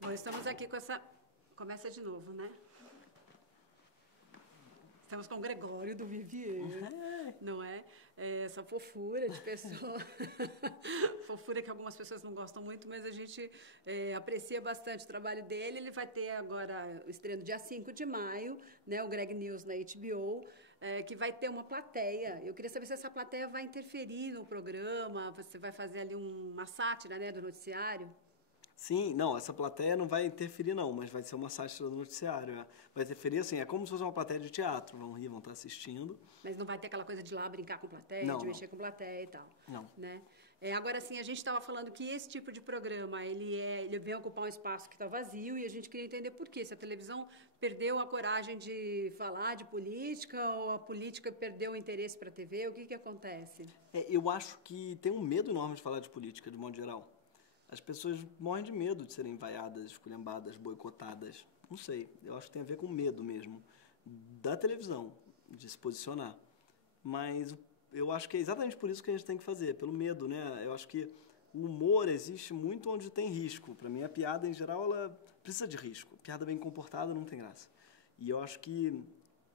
Bom, estamos aqui com essa... Começa de novo, né? Estamos com o Gregório do Vivier, não é? Essa fofura de pessoa, fofura que algumas pessoas não gostam muito, mas a gente aprecia bastante o trabalho dele. Ele vai ter agora, estreando dia 5 de maio, né, o Greg News na HBO, que vai ter uma plateia. Eu queria saber se essa plateia vai interferir no programa, você vai fazer ali uma sátira, né, do noticiário. Sim, não, essa plateia não vai interferir não, mas vai ser uma sátira do noticiário. Vai interferir assim, é como se fosse uma plateia de teatro, vão rir, vão estar assistindo. Mas não vai ter aquela coisa de ir lá brincar com plateia, não, de mexer com plateia e tal. Não. Né? Agora sim, a gente estava falando que esse tipo de programa, ele vem ocupar um espaço que está vazio e a gente queria entender por quê. Se a televisão perdeu a coragem de falar de política ou a política perdeu o interesse para a TV, o que acontece? Eu acho que tem um medo enorme de falar de política, de modo geral. As pessoas morrem de medo de serem vaiadas, esculhambadas, boicotadas. Não sei, eu acho que tem a ver com medo mesmo da televisão, de se posicionar. Mas eu acho que é exatamente por isso que a gente tem que fazer, pelo medo, né? Eu acho que o humor existe muito onde tem risco. Para mim, a piada, em geral, ela precisa de risco. Piada bem comportada não tem graça. E eu acho que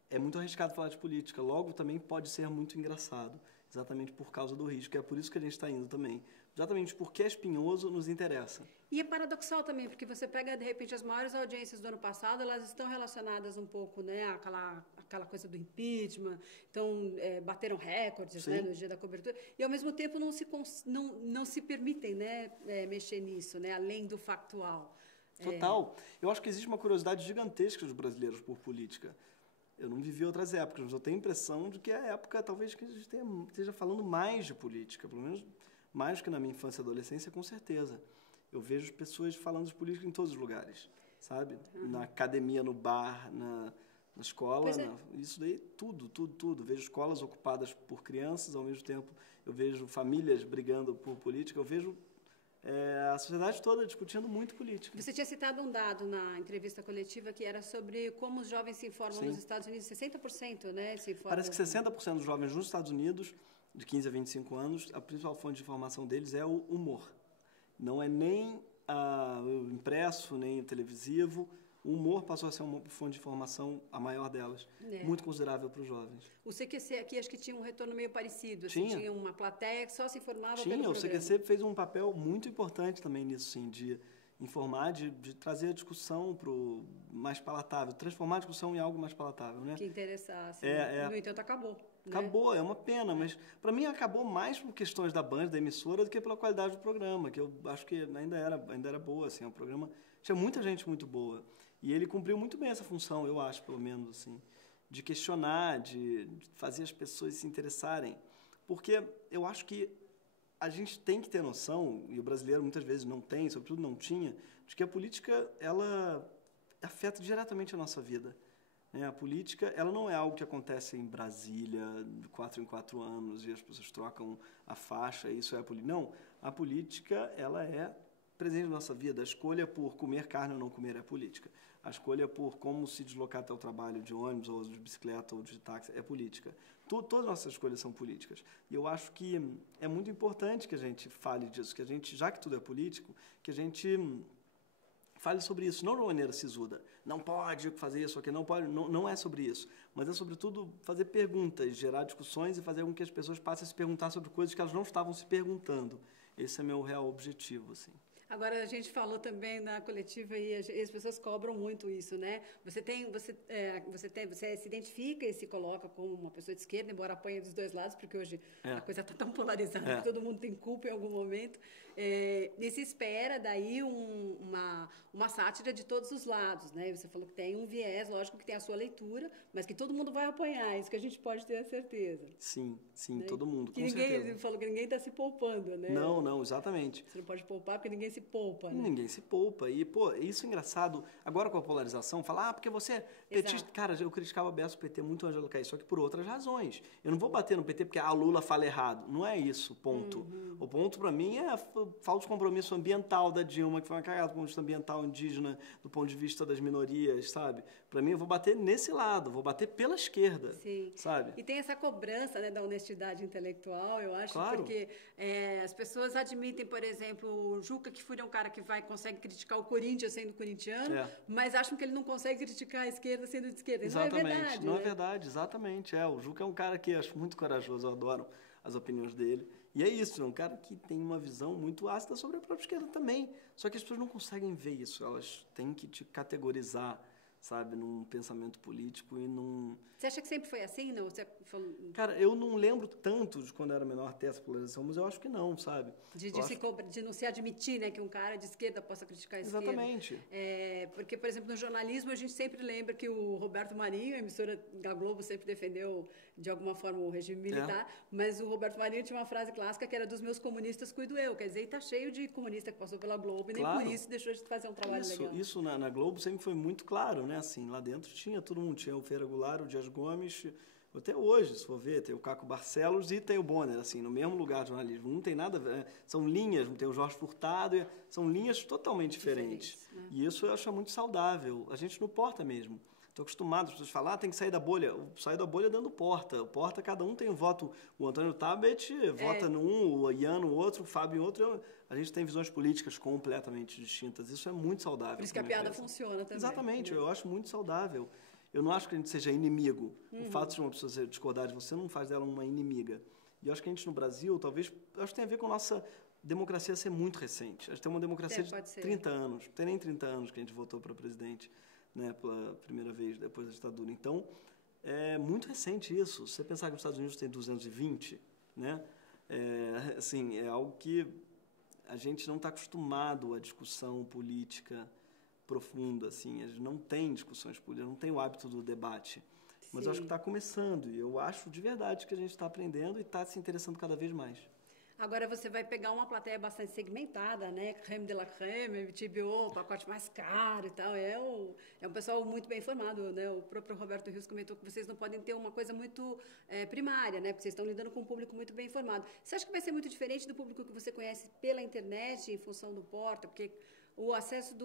é muito arriscado falar de política. Logo, também pode ser muito engraçado, exatamente por causa do risco. É por isso que a gente está indo também. Exatamente porque é espinhoso, nos interessa. E é paradoxal também, porque você pega, de repente, as maiores audiências do ano passado, elas estão relacionadas um pouco, né, aquela coisa do impeachment, então, bateram recordes, né, no dia da cobertura, e, ao mesmo tempo, não se permitem, né, mexer nisso, né, além do factual. Total. Eu acho que existe uma curiosidade gigantesca dos brasileiros por política. Eu não vivi outras épocas, mas eu tenho a impressão de que é a época, talvez, que a gente esteja falando mais de política, pelo menos mais do que na minha infância e adolescência, com certeza. Eu vejo pessoas falando de política em todos os lugares, sabe? Na academia, no bar, na escola, isso daí, tudo. Vejo escolas ocupadas por crianças, ao mesmo tempo eu vejo famílias brigando por política, eu vejo a sociedade toda discutindo muito política. Você tinha citado um dado na entrevista coletiva que era sobre como os jovens se informam nos Estados Unidos. 60%, né, se informam. Parece que 60% dos jovens nos Estados Unidos, de 15 a 25 anos, a principal fonte de informação deles é o humor. Não é nem o impresso, nem o televisivo. O humor passou a ser uma fonte de informação, a maior delas, muito considerável para os jovens. O CQC aqui acho que tinha um retorno meio parecido. Assim, tinha uma plateia que só se informava pelo programa. O CQC fez um papel muito importante também nisso, sim, de informar, de trazer a discussão para o mais palatável, transformar a discussão em algo mais palatável. Né? Que interessasse. No entanto, acabou. Né? Acabou, é uma pena, mas para mim acabou mais por questões da Band, da emissora, do que pela qualidade do programa, que eu acho que ainda era boa. Assim, o programa tinha muita gente muito boa. E ele cumpriu muito bem essa função, eu acho, pelo menos, assim, de questionar, de fazer as pessoas se interessarem. Porque eu acho que a gente tem que ter noção, e o brasileiro muitas vezes não tem, sobretudo não tinha, de que a política, ela afeta diretamente a nossa vida. Né? A política, ela não é algo que acontece em Brasília, de 4 em 4 anos, e as pessoas trocam a faixa, e isso é a política. Não, a política, ela é presente na nossa vida. A escolha por comer carne ou não comer é política. A escolha por como se deslocar até o trabalho de ônibus, ou de bicicleta, ou de táxi, é política. Todas as nossas escolhas são políticas. E eu acho que é muito importante que a gente fale disso, que a gente, já que tudo é político, que a gente fale sobre isso, não de uma maneira sisuda. Não pode fazer isso aqui, não pode, não é sobre isso. Mas é, sobretudo, fazer perguntas, gerar discussões e fazer com que as pessoas passem a se perguntar sobre coisas que elas não estavam se perguntando. Esse é meu real objetivo, assim. Agora, a gente falou também na coletiva e as pessoas cobram muito isso, né? Você se identifica e se coloca como uma pessoa de esquerda, embora apanhe dos dois lados, porque hoje a coisa está tão polarizada que todo mundo tem culpa em algum momento. E se espera daí uma sátira de todos os lados, né? Você falou que tem um viés, lógico que tem a sua leitura, mas que todo mundo vai apanhar, isso que a gente pode ter a certeza. Sim, né? Todo mundo, com certeza. Ele falou que ninguém está se poupando, né? Não, exatamente. Você não pode poupar porque ninguém se se poupa, né? Ninguém se poupa. E, pô, isso é engraçado. Agora com a polarização, falar, porque você é petista. Exato. Cara, eu criticava a beça o PT muito antes de ela cair, só que por outras razões. Eu não vou bater no PT porque a Lula fala errado. Não é isso, ponto. O ponto, pra mim, é a falta de compromisso ambiental da Dilma, que foi uma cagada do ponto de vista ambiental, indígena, do ponto de vista das minorias, sabe? Pra mim, eu vou bater nesse lado, vou bater pela esquerda, Sim. sabe? E tem essa cobrança, né, da honestidade intelectual, eu acho, Claro. porque as pessoas admitem, por exemplo, o Juca Kfouri é um cara que consegue criticar o Corinthians sendo corintiano, mas acham que ele não consegue criticar a esquerda sendo de esquerda. Exatamente. Não é verdade, Não né? é verdade, exatamente. O Juca é um cara que eu acho muito corajoso, eu adoro as opiniões dele. E é isso, é um cara que tem uma visão muito ácida sobre a própria esquerda também. Só que as pessoas não conseguem ver isso, elas têm que te categorizar, sabe, num pensamento político e num... Você acha que sempre foi assim? Não? Você falou... Cara, eu não lembro tanto de quando eu era menor ter essa polarização, mas eu acho que não, sabe? De não se admitir, né, que um cara de esquerda possa criticar a esquerda. Exatamente. Porque, por exemplo, no jornalismo a gente sempre lembra que o Roberto Marinho, a emissora da Globo, sempre defendeu de alguma forma o regime militar, mas o Roberto Marinho tinha uma frase clássica que era dos meus comunistas cuido eu. Quer dizer, está cheio de comunista que passou pela Globo e nem por isso deixou de fazer um trabalho legal. Isso na Globo sempre foi muito claro, né? Assim, lá dentro tinha todo mundo, tinha o Feira Goulart, o Dias Gomes, até hoje, se for ver, tem o Caco Barcelos e tem o Bonner, assim, no mesmo lugar de jornalismo. Não tem nada a ver, são linhas, não tem o Jorge Furtado, são linhas totalmente diferentes. Né? E isso eu acho muito saudável. A gente não porta mesmo. Estou acostumado, as pessoas falam, tem que sair da bolha. Sair da bolha dando porta. Porta, cada um tem um voto. O Antônio Tabet vota num, o Ian no outro, o Fábio em outro. A gente tem visões políticas completamente distintas. Isso é muito saudável. Por isso que a piada funciona também. Exatamente, eu acho muito saudável. Eu não acho que a gente seja inimigo. O fato de uma pessoa discordar de você não faz dela uma inimiga. E eu acho que a gente no Brasil, talvez, acho que tem a ver com a nossa democracia ser muito recente. A gente tem uma democracia de 30 anos. Não tem nem 30 anos que a gente votou para presidente, né, pela primeira vez depois da ditadura. Então, é muito recente isso. Se você pensar que os Estados Unidos tem 220, né, assim, é algo que a gente não está acostumado à discussão política profunda, assim. A gente não tem discussões políticas, não tem o hábito do debate. Mas eu acho que está começando. E eu acho de verdade que a gente está aprendendo e está se interessando cada vez mais. Agora você vai pegar uma plateia bastante segmentada, né? Creme de la creme, MTBO, pacote mais caro e tal. É um pessoal muito bem informado, né? O próprio Roberto Rios comentou que vocês não podem ter uma coisa muito primária, né? Porque vocês estão lidando com um público muito bem informado. Você acha que vai ser muito diferente do público que você conhece pela internet, em função do Porta? Porque o acesso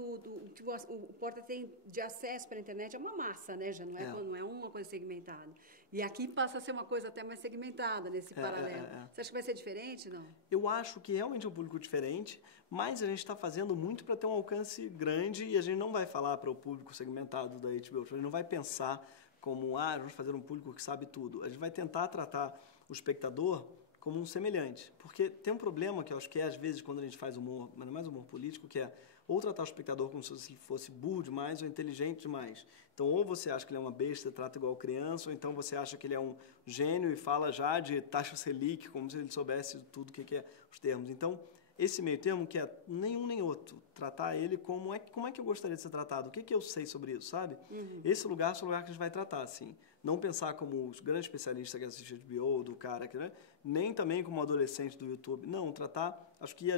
que o Porta tem de acesso pela internet é uma massa, né? Já não é uma coisa segmentada. E aqui passa a ser uma coisa até mais segmentada nesse paralelo. Você acha que vai ser diferente, não? Eu acho que realmente é um público diferente, mas a gente está fazendo muito para ter um alcance grande e a gente não vai falar para o público segmentado da HBO. A gente não vai pensar como, vamos fazer um público que sabe tudo. A gente vai tentar tratar o espectador como um semelhante. Porque tem um problema que eu acho que às vezes, quando a gente faz humor, mas não é mais humor político, que é ou tratar o espectador como se ele fosse burro demais ou inteligente demais. Então, ou você acha que ele é uma besta e trata igual criança, ou então você acha que ele é um gênio e fala já de taxa Selic, como se ele soubesse tudo o que é os termos. Então, esse meio termo que é nenhum nem outro, tratar ele como é que eu gostaria de ser tratado, o que eu sei sobre isso, sabe? Esse lugar é o lugar que a gente vai tratar, assim. Não pensar como os grandes especialistas que assistem HBO, do cara, né? Nem também como um adolescente do YouTube. Não, tratar... Acho que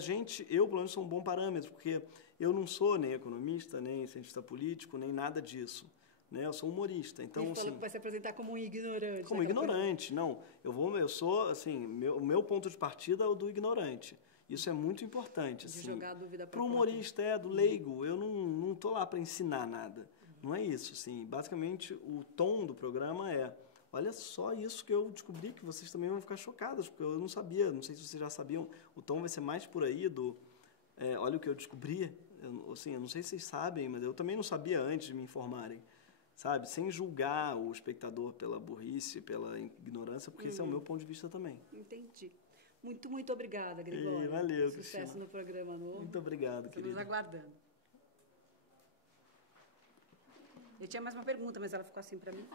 eu, pelo menos, sou um bom parâmetro, porque eu não sou nem economista, nem cientista político, nem nada disso. Né? Eu sou humorista. Então, ele falou que vai se apresentar como um ignorante. Como ignorante, não. Eu sou, assim, o meu ponto de partida é o do ignorante. Isso é muito importante. De assim, jogar a dúvida para o humorista, do leigo. Eu não estou lá para ensinar nada. Não é isso, assim. Basicamente, o tom do programa é: olha só isso que eu descobri, que vocês também vão ficar chocados, porque eu não sabia, não sei se vocês já sabiam. O tom vai ser mais por aí do... olha o que eu descobri. Eu não sei se vocês sabem, mas eu também não sabia antes de me informarem. Sabe? Sem julgar o espectador pela burrice, pela ignorância, porque esse é o meu ponto de vista também. Entendi. Muito, muito obrigada, Gregório. Valeu, Sucesso Cristina. no programa novo. Muito obrigado, querido. Estamos aguardando. Eu tinha mais uma pergunta, mas ela ficou assim para mim.